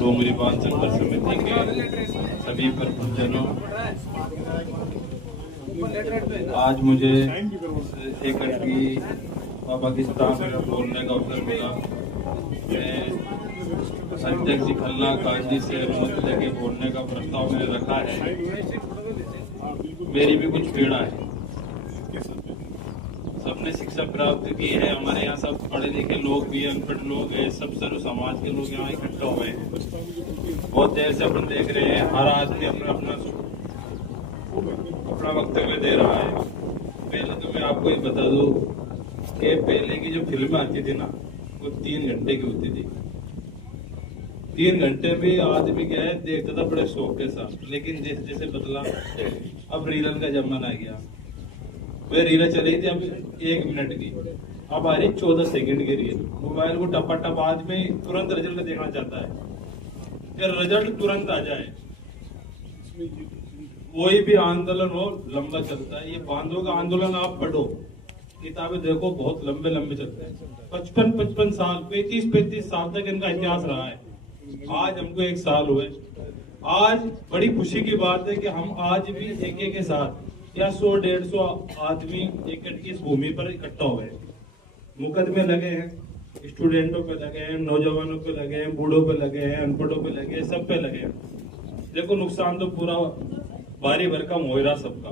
डोंगरी बांध संघर्ष समिति के सभी प्रबंधनों, आज मुझे एक अटकी पाकिस्तान में बोलने का अवसर मिला। मैं अध्यक्ष जी खन्ना काजी से अनुमति लेके बोलने का प्रस्ताव मैंने रखा है। मेरी भी कुछ पीड़ा है। सबने शिक्षा प्राप्त की है, हमारे यहाँ सब पढ़े लिखे लोग भी, अनपढ़ लोग हैं, सब सर्व समाज के लोग यहाँ इकट्ठा हुए हैं। बहुत देर से अपन देख रहे हैं, हर आदमी अपना वक्तव्य दे रहा है। पहले तो मैं आपको ये बता दूं कि पहले की जो फिल्में आती थी ना, वो 3 घंटे की होती थी। 3 घंटे में आदमी क्या है देखता था बड़े शौक के साथ। लेकिन जैसे जैसे बदला, अब रीलन का जमाना आ गया। वह रील चली थी अब 1 मिनट की, अब आ रही 14 सेकंड की रील। मोबाइल को टपाटप आदमी तुरंत रिजल्ट देखना चाहता है, फिर रिजल्ट तुरंत आ जाए। कोई भी आंदोलन हो लंबा चलता है। ये बांधों का आंदोलन आप पढ़ो, किताबें देखो, बहुत लंबे लंबे चलते हैं। 55 साल, 35 साल तक इनका इतिहास रहा है। आज हमको 1 साल हुए। आज बड़ी खुशी की बात है कि हम आज भी एक के साथ या 100-150 आदमी एक इस भूमि पर इकट्ठा हुए हैं। मुकदमे लगे हैं, स्टूडेंटों पे लगे हैं, नौजवानों पे लगे हैं, बूढ़ों पे लगे हैं, अनपढ़ों पे लगे हैं, सब पे लगे हैं। देखो नुकसान तो पूरा भारी भरकम हो रहा सबका,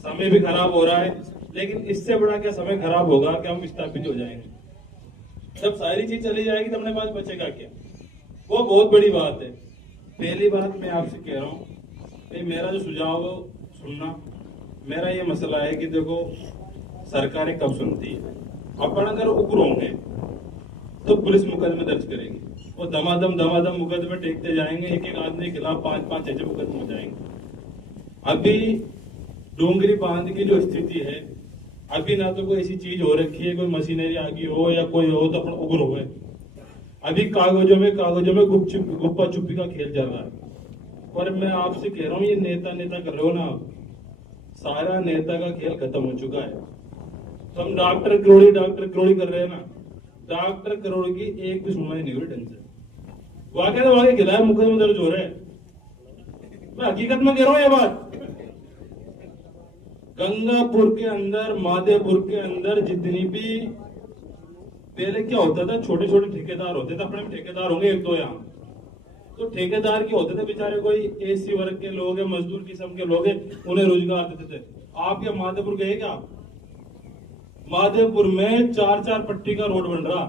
समय भी खराब हो रहा है। लेकिन इससे बड़ा क्या समय खराब होगा कि हम विस्थापित हो जाएंगे। जब सारी चीज चली जाएगी तो अपने पास बचेगा क्या? वो बहुत बड़ी बात है। पहली बात मैं आपसे कह रहा हूँ, मेरा जो सुझाव है सुनना। मेरा ये मसला है कि देखो सरकारें कब सुनती है। अपन अगर उग्र होंगे तो पुलिस मुकदमे दर्ज करेगी और दमादम मुकदमे टेकते जाएंगे। एक आदमी के खिलाफ 5-5 6 मुकदमे हो जाएंगे। अभी डोंगरी बांध की जो स्थिति है, अभी ना तो कोई ऐसी चीज हो रखी है, कोई मशीनरी आ गई हो या कोई हो तो अपन उग्र हो गए। अभी कागजों में गुप्पा चुप्पी का खेल चल रहा है। और मैं आपसे कह रहा हूँ, ये नेता कर रहे हो ना आप, सारा नेता का खेल खत्म हो चुका है। तो हम डॉक्टर करोड़ी कर रहे हैं ना, डॉक्टर करोड़ी की एक भी सुनवाई नहीं हुई ढंग से। वाकई खिलाफ मुकदमे दर्ज हो रहे हैं। मैं हकीकत में कह रहा हूं ये बात। गंगापुर के अंदर, माधेपुर के अंदर जितनी भी पहले क्या होता था, छोटे छोटे ठेकेदार होते थे, अपने ठेकेदार होंगे 1-2 यहाँ, तो ठेकेदार के होते थे बेचारे, कोई एसी वर्ग के लोग हैं, मजदूर किस्म के लोग हैं, उन्हें रोजगार देते थे। आप क्या माधेपुर गए क्या? माधेपुर में 4-4 पट्टी का रोड बन रहा।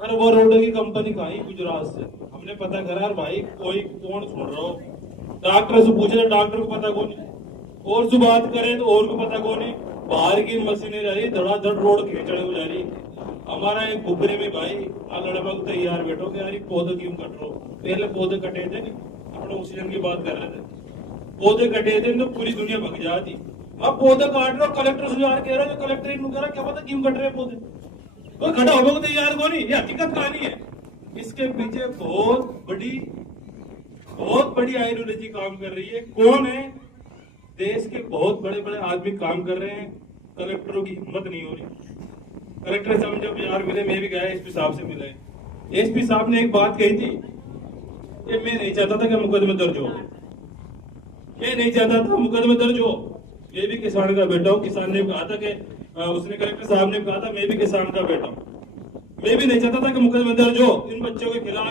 अरे वो रोड की कंपनी कहा गुजरात से। हमने पता करा भाई कोई कौन सुन रहा हो, डॉक्टर से पूछे तो डॉक्टर को पता कौन, और से बात करें तो और को पता कौन। बाहर की मशीनें जा रही, धड़ाधड़ रोड खींचने हो जा रही। हमारा एक बुबरे में भाई लड़बग तैयार बैठो कि यार पौधे क्यों कट रहे हो। पहले पौधे कटे थे, अपने ऑक्सीजन की बात कर रहे थे, पौधे कटे थे तो पूरी दुनिया भग जाती। अब पौधे काट रहे हो, कलेक्टर से कह रहे हो, कलेक्टर कह रहा क्या पता क्यों कट रहे पौधे, कोई खड़ा होगा तो तैयार को नहीं। ये हकीकत कहानी है। इसके पीछे बहुत बड़ी आइडियोलॉजी काम कर रही है। कौन है? देश के बहुत बड़े बड़े आदमी काम कर रहे हैं। कलेक्टरों की हिम्मत नहीं हो रही। कलेक्टर से हम जब यार मिले, मैं भी गया एसपी साहब से मिले। एसपी साहब ने एक बात कही थी कि मैं नहीं चाहता था कि मुकदमे दर्ज हो, मैं नहीं चाहता था मुकदमे दर्ज हो। ये भी किसान का बेटा हूं। किसान ने कहा था कि उसने, कलेक्टर साहब ने कहा था मैं भी किसान का बेटा हूं, मैं भी नहीं चाहता था कि मुकदमे दर्ज हो इन बच्चों के खिलाफ।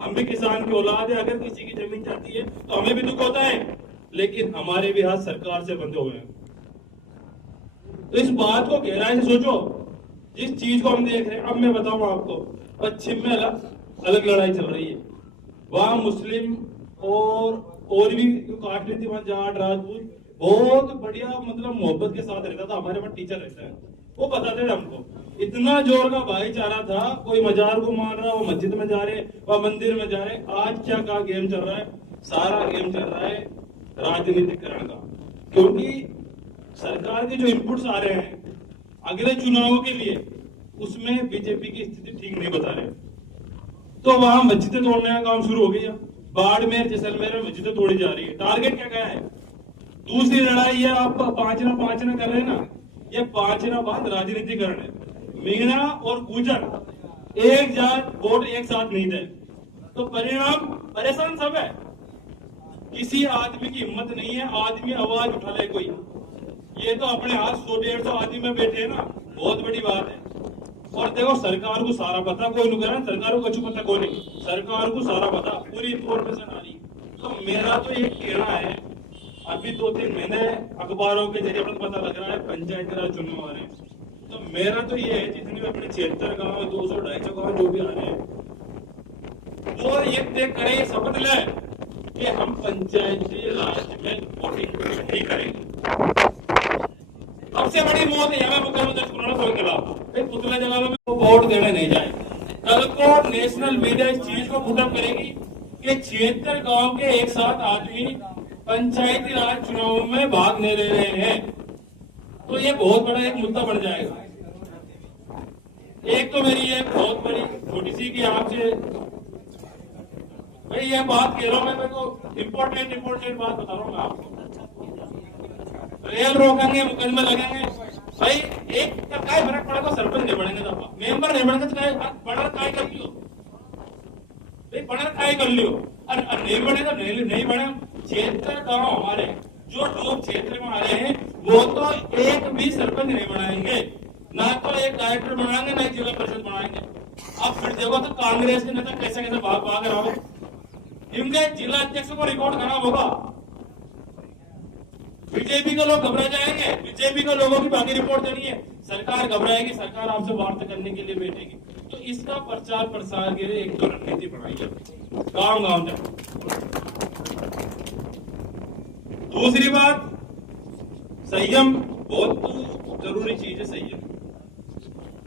हम भी किसान की औलाद है। अगर किसी की जमीन जाती है तो हमें भी दुख होता है, लेकिन हमारे भी हाथ सरकार से बंधे हुए हैं। तो इस बात को गहराई से सोचो। जिस चीज को हम देख रहे हैं, अब मैं बताऊं आपको, पश्चिम में अलग लड़ाई चल रही है। वहां मुस्लिम और भी काट रही थी, वहां जाट राजपूत बहुत बढ़िया मतलब मोहब्बत के साथ रहता था। हमारे पास टीचर रहते हैं, वो बताते थे हमको, इतना जोर का भाईचारा था। कोई मजार को मान रहा, वो मस्जिद में जा रहे, वह मंदिर में जा रहे। आज क्या का गेम चल रहा है? सारा गेम चल रहा है राजनीतिकरण का। क्योंकि सरकार के जो इनपुट्स आ रहे हैं अगले चुनावों के लिए, उसमें बीजेपी की स्थिति ठीक नहीं बता रहे। तो वहां मस्जिदें तोड़ने का काम शुरू हो गया। बाड़मेर जैसलमेर में मस्जिदें तोड़ी जा रही है। टारगेट क्या है? दूसरी लड़ाई है, आप 5 ना कर रहे हैं ना, ये 5 ना बात राजनीतिकरण है। मीणा और गुजर एक जात वोट एक साथ नहीं दे, तो तो परिणाम परेशान सब है। किसी आदमी की हिम्मत नहीं है आदमी आवाज उठा ले कोई। ये तो अपने हाथ 100-150 आदमी में बैठे हैं ना, बहुत बड़ी बात है। और देखो सरकार को सारा पता, कोई नहीं कह रहा सरकार को कछु पता कोई नहीं, सरकार को सारा पता, पूरी इंफॉर्मेशन आ रही। तो मेरा तो ये कहना है, अभी 2-3 महीने अखबारों के जरिए अपने पता लग रहा है पंचायती राज चुनाव आ रहे हैं। तो मेरा तो ये है जितने भी अपने 76 गाँव 200-250 गाँव जो भी आ रहे हैं वो ये तय करें, शपथ ले कि हम पंचायती राज में वोटिंग नहीं करेंगे। सबसे बड़ी मौत है हमें मुख्यमंत्री के खिलाफ पुतला जलाने में वोट देने नहीं जाए। कल को नेशनल मीडिया इस चीज को पुटअप करेगी कि 76 गांव के एक साथ आदमी पंचायती राज चुनाव में भाग नहीं ले रहे हैं, तो ये बहुत बड़ा एक मुद्दा बन जाएगा। एक तो मेरी ये बहुत बड़ी छोटी सी की आपसे भाई ये बात कह रहा हूं, मैं मेरे को इम्पोर्टेंट बात बता रहा हूँ मैं आपको। रेल रोकेंगे, मुकदमे लगेंगे, भाई एक का काय फर्क पड़ेगा, सरपंच नहीं बढ़ेंगे तो मेंबर नहीं बढ़ेंगे तो काय बड़ा काय कर लियो भाई, बड़ा काय कर लियो। और नहीं बढ़ेगा नहीं बढ़े। क्षेत्र गांव हमारे जो क्षेत्र में आ रहे हैं वो तो एक भी सरपंच नहीं बनाएंगे, ना तो एक डायरेक्टर बनाएंगे, ना एक जिला परिषद बनाएंगे। अब फिर देखो तो कांग्रेस के नेता कैसे कैसे भाग रहा हो, इनके जिला अध्यक्ष को रिकॉर्ड खराब होगा। बीजेपी के लोग घबरा जाएंगे, बीजेपी के लोगों की बाकी रिपोर्ट देनी है, सरकार घबराएगी, सरकार आपसे वार्ता करने के लिए बैठेगी। तो इसका प्रचार प्रसार के लिए एक तो रणनीति बनाई जाए गांव तक। दूसरी बात, संयम बहुत जरूरी चीज है। संयम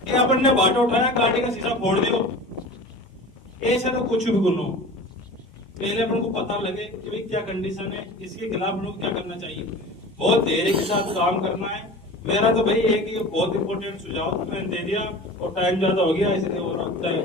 ये अपन ने बाटा उठाया, गाड़ी का शीशा फोड़ दियो, ऐसा तो कुछ भी गुनो। पहले अपन को पता लगे कि भाई क्या कंडीशन है, इसके खिलाफ लोग क्या करना चाहिए, बहुत धैर्य के साथ काम करना है। मेरा तो भाई एक ये बहुत इंपॉर्टेंट सुझाव मैंने दे दिया और टाइम ज्यादा हो गया इसलिए और रखता है।